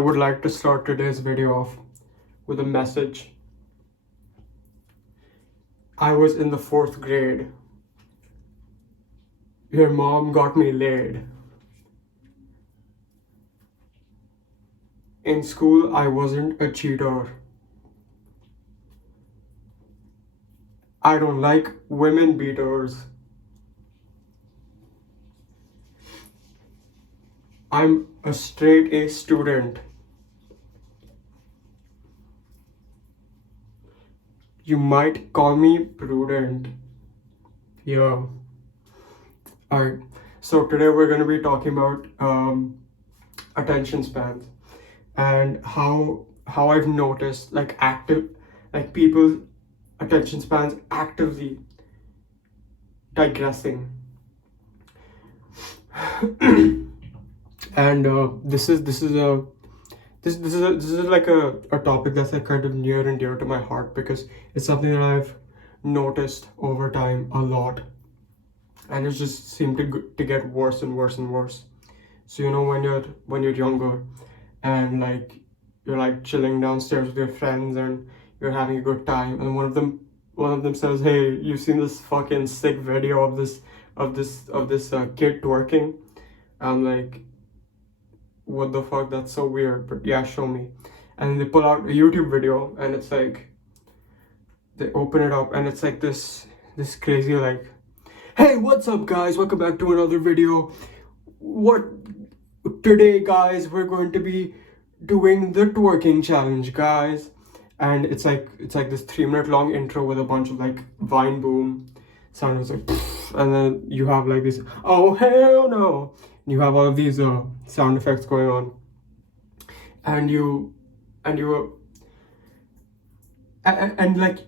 I would like to start today's video off with a message. I was in the 4th grade. Your mom got me laid. In school, I wasn't a cheater. I don't like women beaters. I'm a straight A student. You might call me prudent. Yeah. Alright. So today we're going to be talking about attention spans and how I've noticed people's attention spans actively digressing. And this is like a topic that's like kind of near and dear to my heart because it's something that I've noticed over time a lot, and it just seemed to get worse and worse and worse. So when you're younger and like you're like chilling downstairs with your friends and you're having a good time, and one of them says, "Hey, you've seen this fucking sick video of this kid twerking?" I'm like, what the fuck, that's so weird, but yeah, show me. And they pull out a YouTube video, and it's like they open it up and it's like this crazy like, "Hey, what's up guys, welcome back to another video. What today guys, we're going to be doing the twerking challenge, guys." And it's like this 3-minute long intro with a bunch of like Vine Boom sound. It's like and then you have like this, "Oh hell no," and you have all of these sound effects going on, and like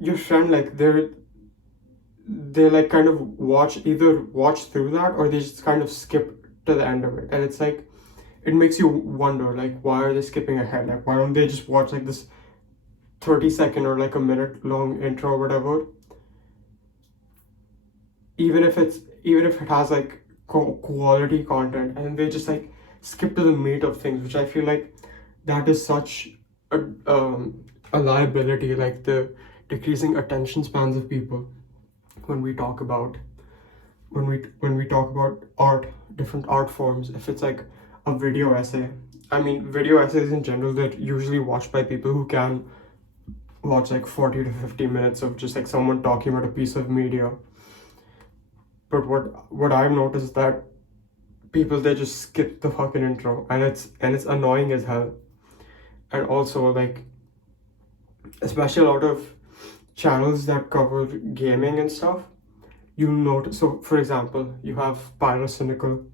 your friend, like they like kind of either watch through that or they just kind of skip to the end of it, and it's like it makes you wonder, like, why are they skipping ahead? Like, why don't they just watch like this 30-second or like a minute long intro or whatever, even if it has like quality content, and they just like skip to the meat of things, which I feel like that is such a liability, like the decreasing attention spans of people when we talk about art, different art forms. If it's like a video essay, I mean, video essays in general, they're usually watched by people who can watch like 40 to 50 minutes of just like someone talking about a piece of media. But what I've noticed is that people, they just skip the fucking intro, and it's annoying as hell. And also, like, especially a lot of channels that cover gaming and stuff, you'll notice. So for example, you have Pyrocynical.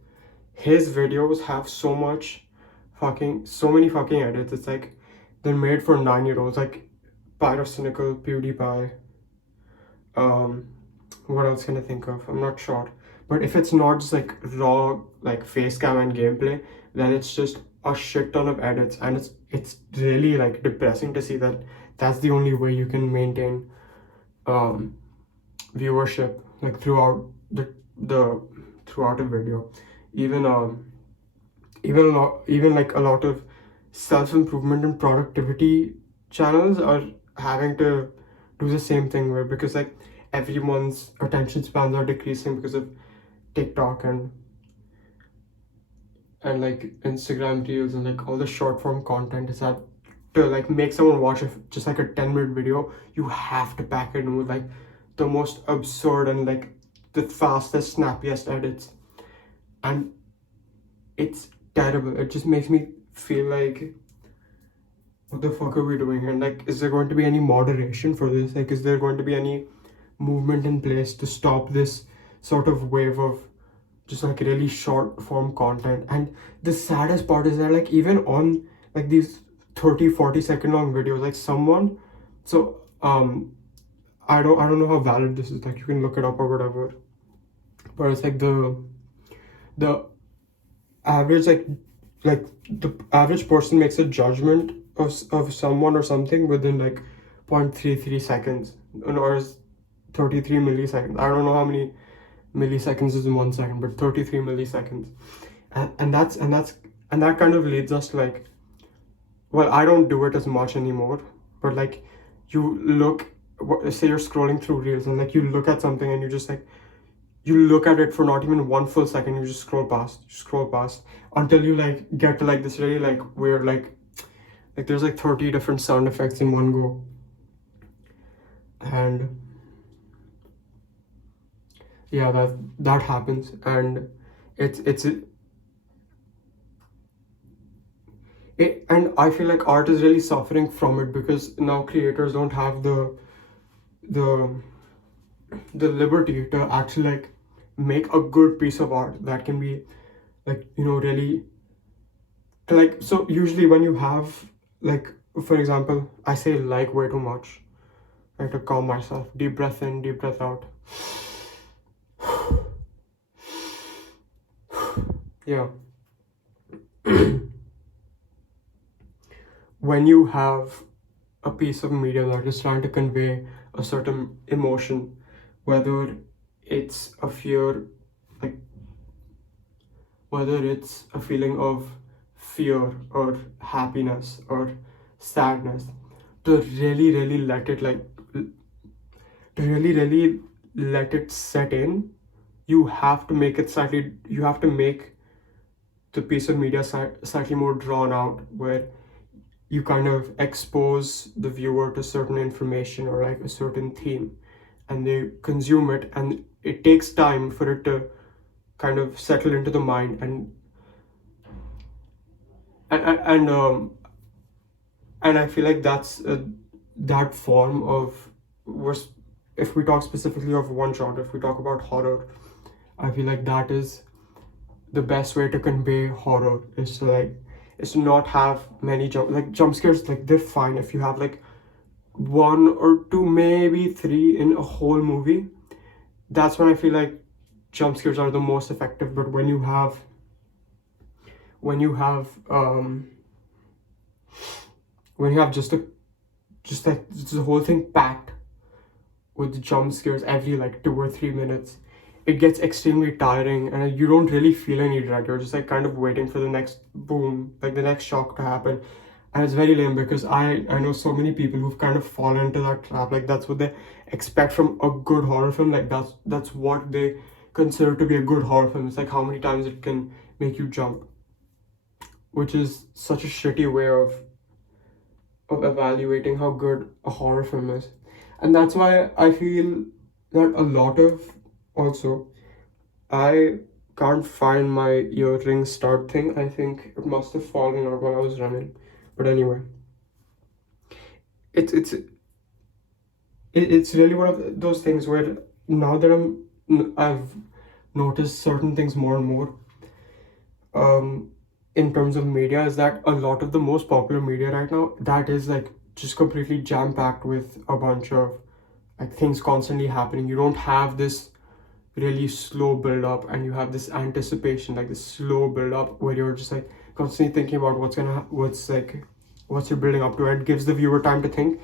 His videos have so many fucking edits. It's like they're made for 9-year-olds, like Pyrocynical, PewDiePie. What else can I think of? I'm not sure. But if it's not just like raw like face cam and gameplay, then it's just a shit ton of edits, and it's really like depressing to see that that's the only way you can maintain viewership like throughout a video. Even like a lot of self-improvement and productivity channels are having to do the same thing, where because like everyone's attention spans are decreasing because of TikTok and like Instagram Reels and like all the short form content. Is that to like make someone watch just like a 10-minute video, you have to pack it in with like the most absurd and like the fastest, snappiest edits, and it's terrible. It just makes me feel like, what the fuck are we doing? And like, is there going to be any moderation for this? Like, is there going to be any movement in place to stop this sort of wave of just like really short form content? And the saddest part is that like even on like these 30-40 second long videos, like someone, so I don't know how valid this is, like you can look it up or whatever, but it's like the average like the average person makes a judgment of someone or something within like 0.33 seconds, or 33 milliseconds. I don't know how many milliseconds is in 1 second, but 33 milliseconds. And that kind of leads us to like well, I don't do it as much anymore, but like you look, say you're scrolling through reels and like you look at something and you just like, you look at it for not even one full second, you just scroll past until you like get to like this really like weird like there's like 30 different sound effects in one go. And yeah, that happens. And it's it, and I feel like art is really suffering from it because now creators don't have the the liberty to actually like make a good piece of art that can be like, you know, really like. So usually when you have like, for example, I say like way too much, like to calm myself, deep breath in, deep breath out. Yeah. When you have a piece of media that is trying to convey a certain emotion, whether it's a fear, like whether it's a feeling of fear or happiness or sadness, to really let it like, to really let it set in, you have to make it slightly, you have to make the piece of media slightly more drawn out, where you kind of expose the viewer to certain information or like a certain theme, and they consume it, and it takes time for it to kind of settle into the mind. And and I feel like that's that form of was, if we talk specifically of one genre, if we talk about horror, I feel like that is the best way to convey horror, is to like, is to not have many jump scares. Like they're fine if you have like one or two, maybe three in a whole movie. That's when I feel like jump scares are the most effective. But when you have when you have just like the whole thing packed with jump scares every like 2 or 3 minutes, it gets extremely tiring and you don't really feel any dread. You're just like kind of waiting for the next boom, like the next shock to happen. And it's very lame because I know so many people who've kind of fallen into that trap. Like that's what they expect from a good horror film. Like that's what they consider to be a good horror film. It's like how many times it can make you jump, which is such a shitty way of evaluating how good a horror film is. And that's why I feel that a lot of, also, I can't find my earring start thing. I think it must have fallen out while I was running. But anyway, it's really one of those things where now that I've noticed certain things more and more in terms of media, is that a lot of the most popular media right now, that is like just completely jam packed with a bunch of like things constantly happening. You don't have this really slow build up, and you have this anticipation, like this slow build up where you're just like constantly thinking about what's you're building up to. It gives the viewer time to think.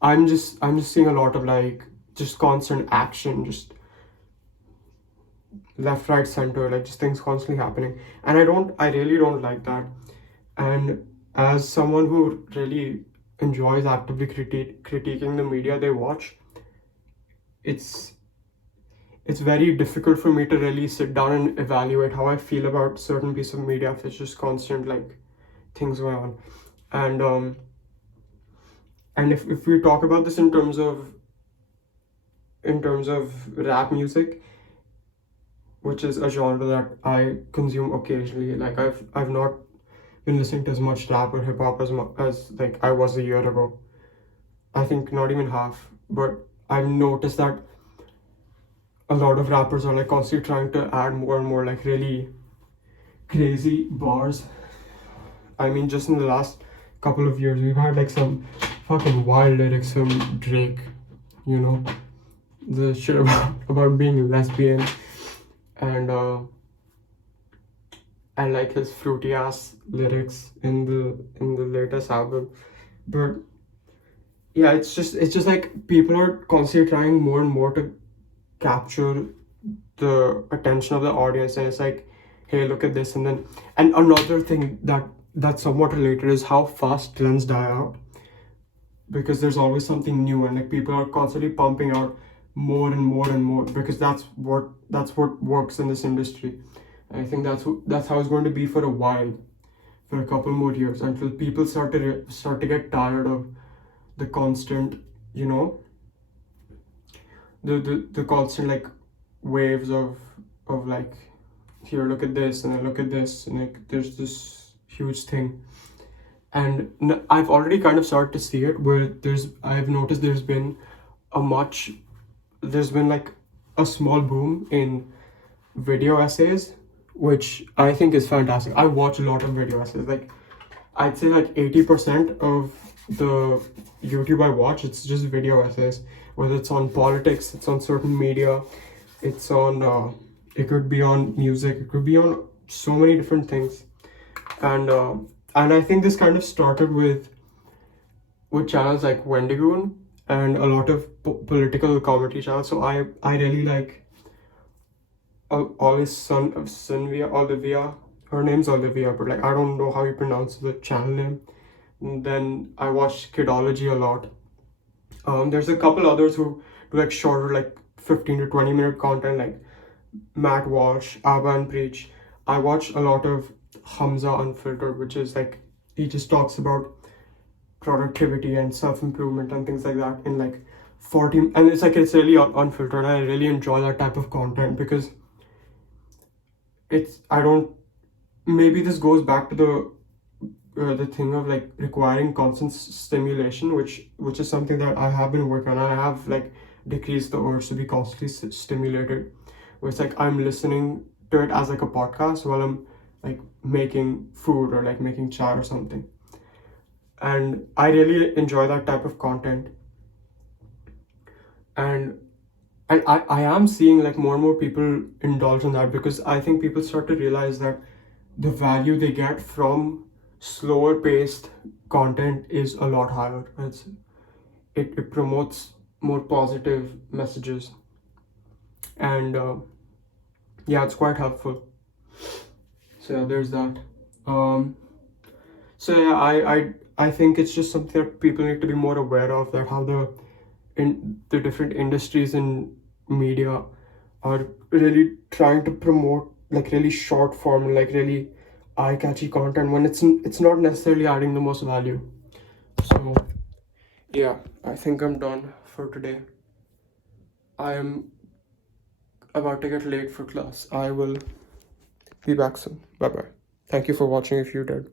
I'm just seeing a lot of like just constant action, just left, right, center, like just things constantly happening. And I really don't like that. And as someone who really enjoys actively critiquing the media they watch, it's it's very difficult for me to really sit down and evaluate how I feel about certain piece of media if it's just constant like things going on. And if we talk about this in terms of rap music, which is a genre that I consume occasionally. Like I've not been listening to as much rap or hip hop as like I was a year ago. I think not even half. But I've noticed that a lot of rappers are like constantly trying to add more and more like really crazy bars. I mean, just in the last couple of years, we've had like some fucking wild lyrics from Drake. You know, the shit about being lesbian, and I like his fruity ass lyrics in the latest album. But yeah, it's just like people are constantly trying more and more to capture the attention of the audience, and it's like, hey, look at this. And then, and another thing that that's somewhat related is how fast trends die out, because there's always something new, and like people are constantly pumping out more and more and more, because that's what works in this industry. And I think that's how it's going to be for a while, for a couple more years, until people start to get tired of the constant, you know, the constant like waves of like, here, look at this, and then look at this, and like there's this huge thing. And I've already kind of started to see it, where I've noticed a much there's been like a small boom in video essays, which I think is fantastic. I watch a lot of video essays. Like, I'd say like 80% of the YouTube I watch, it's just video essays. Whether it's on politics, it's on certain media, it's on it could be on music, it could be on so many different things. And I think this kind of started with channels like Wendigoon and a lot of political comedy channels. So I really like Olive's son of Sylvia, Olivia. Her name's Olivia, but like I don't know how you pronounce the channel name. And then I watch Kidology a lot. There's a couple others who do like shorter, like 15 to 20 minute content, like Matt Walsh, Abba and Preach. I watch a lot of Hamza Unfiltered, which is like, he just talks about productivity and self-improvement and things like that in like 40, and it's like, it's really unfiltered, and I really enjoy that type of content, because I don't, maybe this goes back to the thing of like requiring constant stimulation, which is something that I have been working on. I have like decreased the urge to be constantly stimulated, where it's like I'm listening to it as like a podcast while I'm like making food or like making chai or something. And I really enjoy that type of content. And I am seeing like more and more people indulge in that, because I think people start to realize that the value they get from slower paced content is a lot higher. It promotes more positive messages, and yeah, it's quite helpful. So yeah, there's that. So yeah, I think it's just something that people need to be more aware of, that how the different industries in media are really trying to promote like really short form, like really eye-catchy content, when it's not necessarily adding the most value. So yeah, I think I'm done for today. I am about to get late for class. I will be back soon. Bye bye. Thank you for watching if you did.